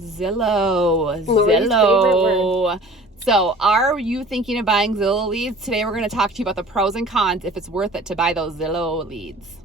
Zillow. Lori's favorite word. So, are you thinking of buying Zillow leads? Today we're going to talk to you about the pros and cons if it's worth it to buy those Zillow leads.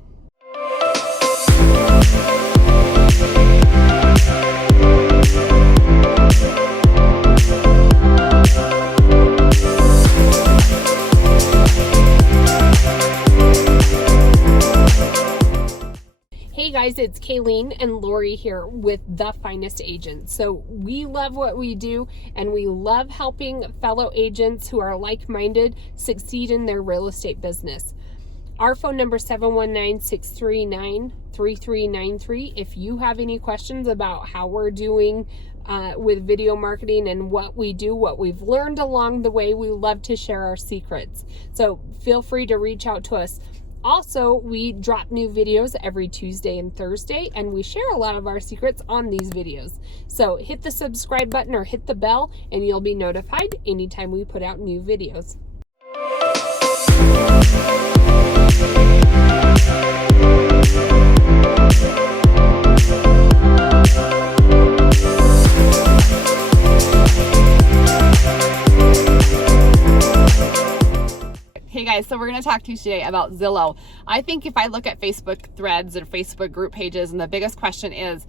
Hey guys, it's Kayleen and Lori here with The Finest Agents. So we love what we do and we love helping fellow agents who are like-minded succeed in their real estate business. Our phone number is 719-639-3393. If you have any questions about how we're doing with video marketing and what we do, what we've learned along the way, we love to share our secrets. So feel free to reach out to us. Also, we drop new videos every Tuesday and Thursday, and we share a lot of our secrets on these videos. So hit the subscribe button or hit the bell, and you'll be notified anytime we put out new videos. Hey guys, so we're going to talk to you today about Zillow. I think if I look at Facebook threads and Facebook group pages, and the biggest question is,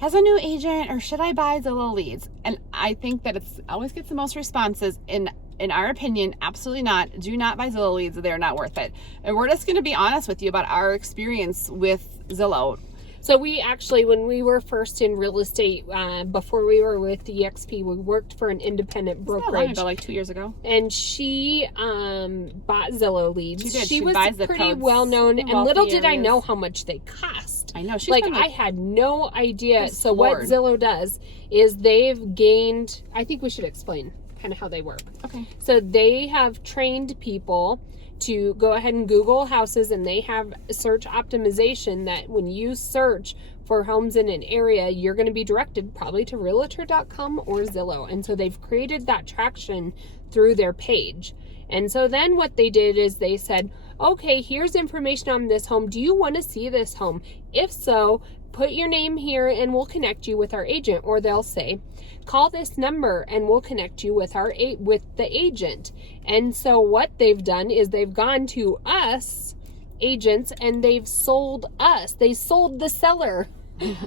has a new agent or should I buy Zillow leads? And I think that it's always gets the most responses. In our opinion, absolutely not. Do not buy Zillow leads. They're not worth it. And we're just going to be honest with you about our experience with Zillow. So we actually, when we were first in real estate, before we were with EXP, we worked for an independent brokerage. Like 2 years ago. And she bought Zillow leads. She did. She was buys the pretty codes well known, in and little wealthy did I areas. know how much they cost. I know. She's Like, been I had no idea. I'm So what floored. Zillow does is they've gained, I think we should explain kind of how they work. Okay. So they have trained people to go ahead and Google houses, and they have search optimization that when you search for homes in an area, you're going to be directed probably to realtor.com or Zillow. And so they've created that traction through their page. And so then what they did is they said, okay, here's information on this home. Do you want to see this home? If so, put your name here and we'll connect you with our agent. Or they'll say, call this number and we'll connect you with the agent. And so what they've done is they've gone to us agents and they've sold us. They sold the seller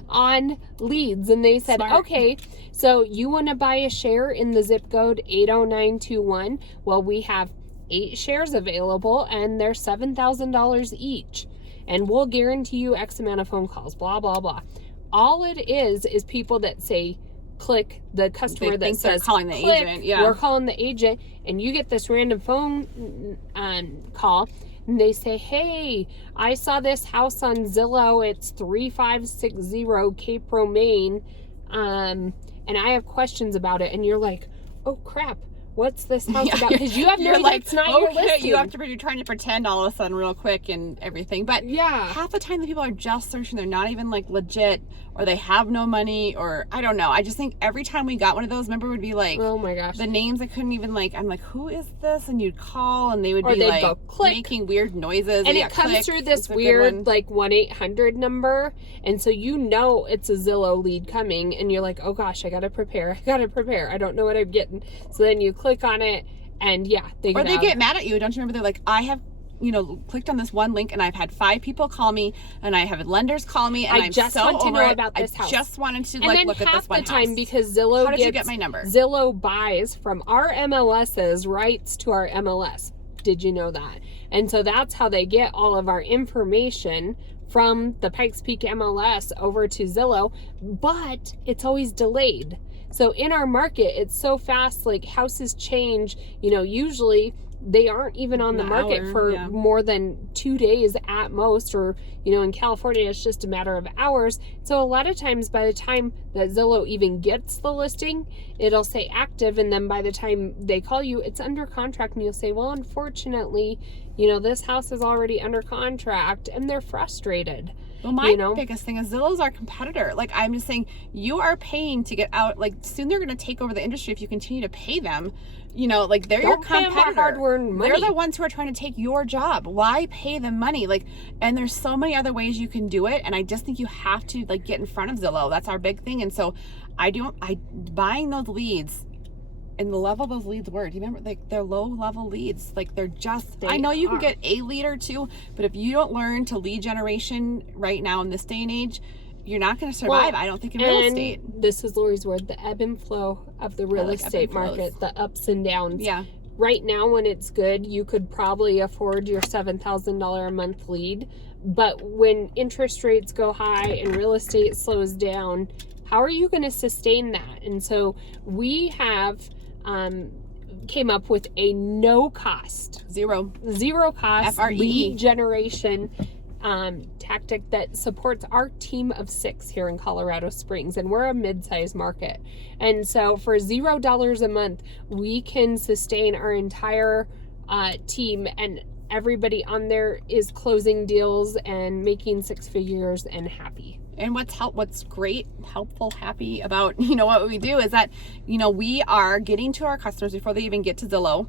on leads, and they said, Smart. okay, so you want to buy a share in the zip code 80921? Well, we have 8 shares available and they're $7,000 each, and we'll guarantee you X amount of phone calls, blah blah blah. All it is people that say click, the customer that says calling the click, agent. Yeah, we're calling the agent, and you get this random phone call, and they say, hey, I saw this house on Zillow, it's 3560 Cape Romaine, and I have questions about it. And you're like, oh crap, what's this house about? Because you have no idea, it's not your listing. You have to, you're trying to pretend all of a sudden real quick and everything. But yeah, half the time the people are just searching, they're not even like legit, or they have no money, or I don't know. I just think every time we got one of those, remember, would be like, oh my gosh, the names I couldn't even like, I'm like, who is this? And you'd call and they would or be they'd like go, click, making weird noises. and it comes through this weird like 1-800 number, and so you know it's a Zillow lead coming, and you're like, oh gosh, I gotta prepare, I don't know what I'm getting. So then you click on it, and yeah, they get mad at you. Don't you remember? They're like, I have, clicked on this one link and I've had 5 people call me, and I have lenders call me, and I just want to know about this house. I just wanted to and then look at this one half the time, house. because Zillow How did you get my number? Zillow buys from our MLS's rights to our MLS. Did you know that? And so that's how they get all of our information from the Pikes Peak MLS over to Zillow, but it's always delayed. So in our market, it's so fast, like houses change, usually they aren't even on the market for more than 2 days at most, or in California it's just a matter of hours. So a lot of times by the time that Zillow even gets the listing, it'll say active, and then by the time they call you, it's under contract, and you'll say, well, unfortunately, this house is already under contract, and they're frustrated. Well, my you know? biggest thing is Zillow's our competitor. Like, I'm just saying, you are paying to get out. Like, soon they're going to take over the industry if you continue to pay them. You know, like, they're your Don't pay 'em our competitor. hard-earned money. They're the ones who are trying to take your job. Why pay them money? Like, and there's so many other ways you can do it. And I just think you have to, like, get in front of Zillow. That's our big thing. And so buying those leads. And the level those leads were. Do you remember? Like, they're low-level leads. Like, they're just... I know you can get a lead or two, but if you don't learn to lead generation right now in this day and age, you're not going to survive, I don't think, in real estate. This is Lori's word, the ebb and flow of the real estate market, the ups and downs. Yeah. Right now, when it's good, you could probably afford your $7,000 a month lead. But when interest rates go high and real estate slows down, how are you going to sustain that? And so we have... came up with a no cost, zero cost FRE lead generation tactic that supports our team of 6 here in Colorado Springs, and we're a mid-sized market. And so for $0 a month, we can sustain our entire team, and everybody on there is closing deals and making 6 figures and happy. And what's great, helpful, happy about, you know, what we do is that, you know, we are getting to our customers before they even get to Zillow,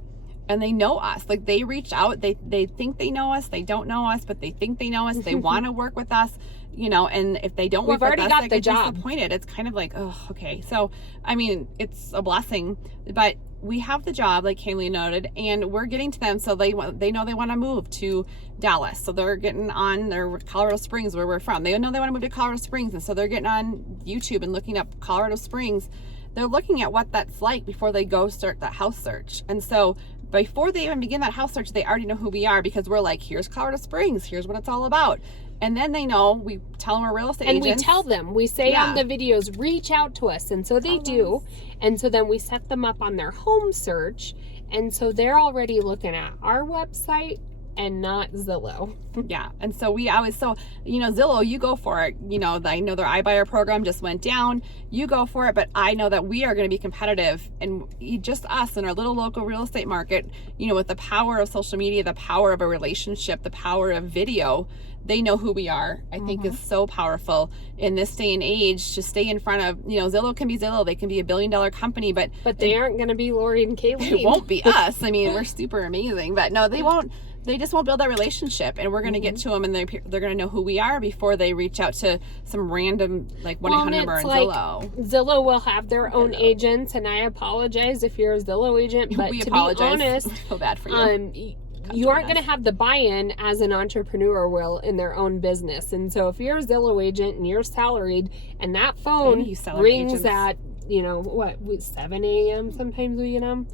and they know us. Like, they reach out, they think they know us, they don't know us, but they think they know us, they want to work with us, you know, and if they don't work with us, they get disappointed. It's kind of like, oh, okay. So, I mean, it's a blessing, but we have the job, like Kaylee noted, and we're getting to them, so they know they want to move to Dallas, so they're getting on their Colorado Springs, where we're from. They know they want to move to Colorado Springs, and so they're getting on YouTube and looking up Colorado Springs. They're looking at what that's like before they go start that house search. And so before they even begin that house search, they already know who we are, because we're like, here's Colorado Springs, here's what it's all about. And then they know, we tell them we're real estate agents. And we tell them, we say on the videos, reach out to us. And so they do. And so then we set them up on their home search. And so they're already looking at our website and not Zillow. Yeah. And so you know, Zillow, you go for it. You know, I know their iBuyer program just went down. You go for it, but I know that we are going to be competitive, and just us in our little local real estate market, you know, with the power of social media, the power of a relationship, the power of video, they know who we are. I think is so powerful in this day and age to stay in front of, you know, Zillow can be Zillow. They can be $1 billion company, but they aren't going to be Lori and Kaylee. It won't be us. I mean, we're super amazing, but no, they won't. They just won't build that relationship, and we're going to get to them, and they're going to know who we are before they reach out to some random, like, 1-800 number in Zillow. Zillow will have their own agents, and I apologize if you're a Zillow agent, but to be honest, I feel bad for you. You aren't going to have the buy-in as an entrepreneur will in their own business. And so if you're a Zillow agent and you're salaried, and that phone rings at, you know, 7 a.m. sometimes we get them,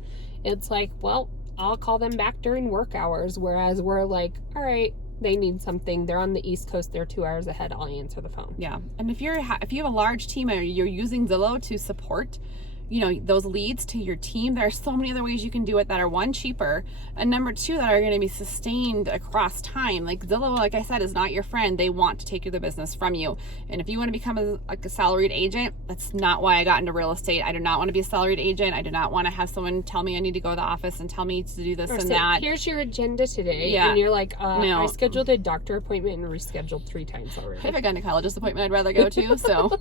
it's like, well, I'll call them back during work hours. Whereas we're like, all right, they need something. They're on the East Coast. They're 2 hours ahead. I'll answer the phone. Yeah. And if you have a large team and you're using Zillow to support, you know, those leads to your team, there are so many other ways you can do it that are, 1, cheaper, and number 2, that are going to be sustained across time. Like, Zillow, like I said, is not your friend. They want to take the business from you. And if you want to become a salaried agent, that's not why I got into real estate. I do not want to be a salaried agent. I do not want to have someone tell me I need to go to the office and tell me to do this and that. Here's your agenda today. Yeah. And you're like, no. I scheduled a doctor appointment and rescheduled 3 times already. I have a gynecologist appointment I'd rather go to, so.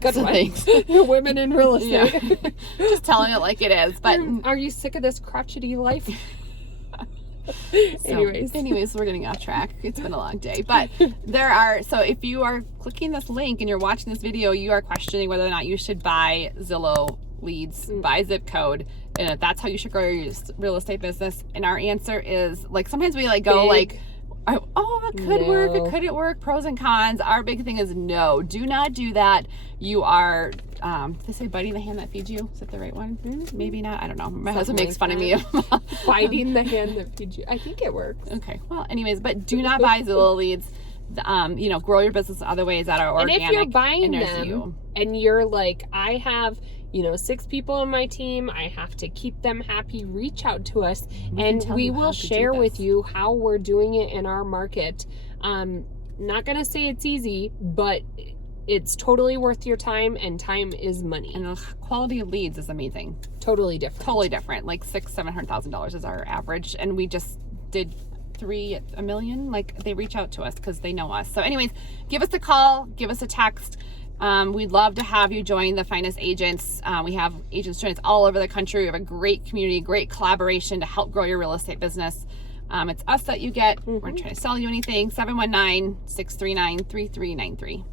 Good so thanks. Women in real estate. Yeah. Just telling it like it is. But are you sick of this crotchety life? Anyways, we're getting off track. It's been a long day. But so if you are clicking this link and you're watching this video, you are questioning whether or not you should buy Zillow leads by zip code, and if that's how you should grow your real estate business. And our answer is, like, sometimes we go like, oh, it could work, it couldn't work, pros and cons. Our big thing is no, do not do that. You are, did they say biting the hand that feeds you? Is that the right one? Maybe not. I don't know. My husband makes fun of me. Biting the hand that feeds you. I think it works. Okay. Well, anyways, but do not buy Zillow leads. You know, grow your business other ways that are organic. And if you're buying them and you're like, I have, you know, 6 people on my team, I have to keep them happy, reach out to us, and we will share with you how we're doing it in our market. Not gonna say it's easy, but it's totally worth your time, and time is money. And the quality of leads is amazing. Totally different. Totally different. Like $600,000-$700,000 is our average, and we just did 3 at a million. Like, they reach out to us because they know us. So anyways, give us a call, give us a text. We'd love to have you join the Finest Agents. We have agents join us all over the country. We have a great community, great collaboration to help grow your real estate business. It's us that you get. We're not trying to sell you anything. 719-639-3393.